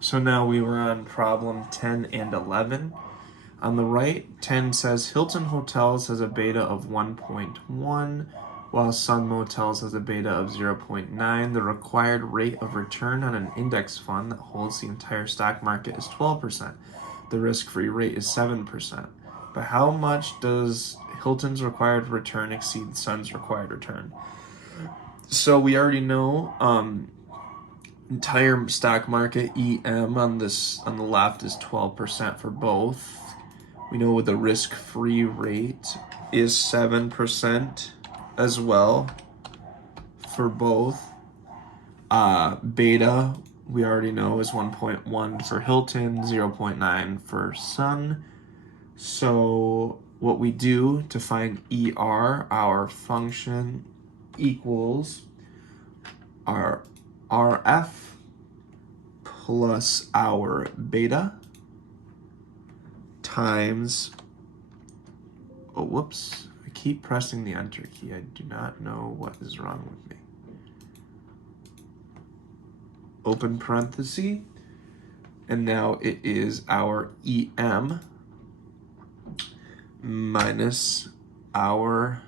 So now we were on problem 10 and 11. On the right, 10 says Hilton Hotels has a beta of 1.1, while Sun Motels has a beta of 0.9. The required rate of return on an index fund that holds the entire stock market is 12%. The risk-free rate is 7%. But how much does Hilton's required return exceed Sun's required return? So we already know entire stock market EM on the left is 12% for both. We know the risk-free rate is 7% as well for both. Beta we already know is 1.1 for Hilton, 0.9 for Sun. So what we do to find ER, our function equals our RF plus our beta times, I keep pressing the enter key. I do not know what is wrong with me. Open parenthesis, and now it is our EM minus our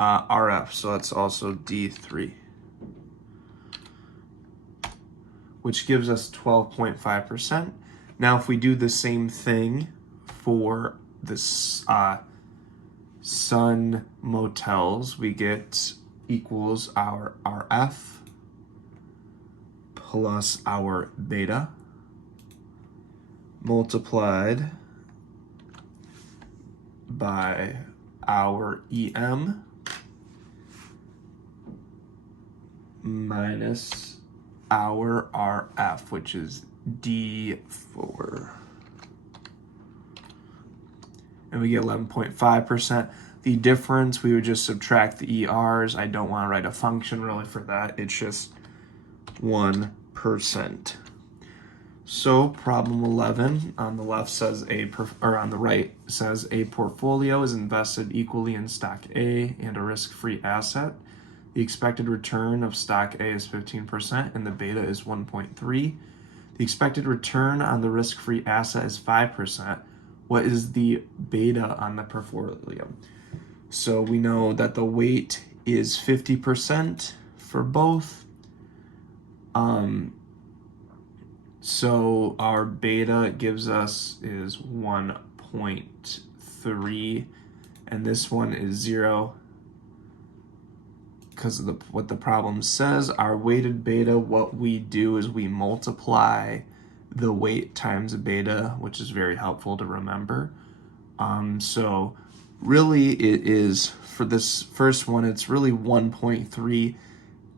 RF, so that's also D3, which gives us 12.5%. Now, if we do the same thing for this Sun Motels, we get equals our RF plus our beta multiplied by our EM minus our RF, which is D4. And we get 11.5%. The difference, we would just subtract the ERs. I don't want to write a function really for that. It's just 1%. So problem 11 on the left says on the right says a portfolio is invested equally in stock A and a risk-free asset. The expected return of stock A is 15% and the beta is 1.3. The expected return on the risk-free asset is 5%. What is the beta on the portfolio? So we know that the weight is 50% for both. So our beta gives us is 1.3, and this one is 0 because of what the problem says. Our weighted beta, what we do is we multiply the weight times beta, which is very helpful to remember. So really it is, for this first one, it's really 1.3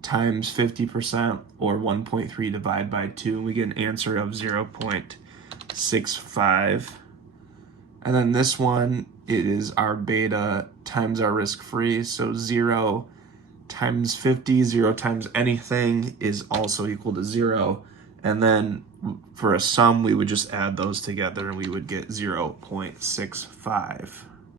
times 50%, or 1.3 divided by 2. We get an answer of 0.65. And then this one, it is our beta times our risk-free. So 0 times 50, 0 times anything is also equal to 0. And then for a sum, we would just add those together and we would get 0.65.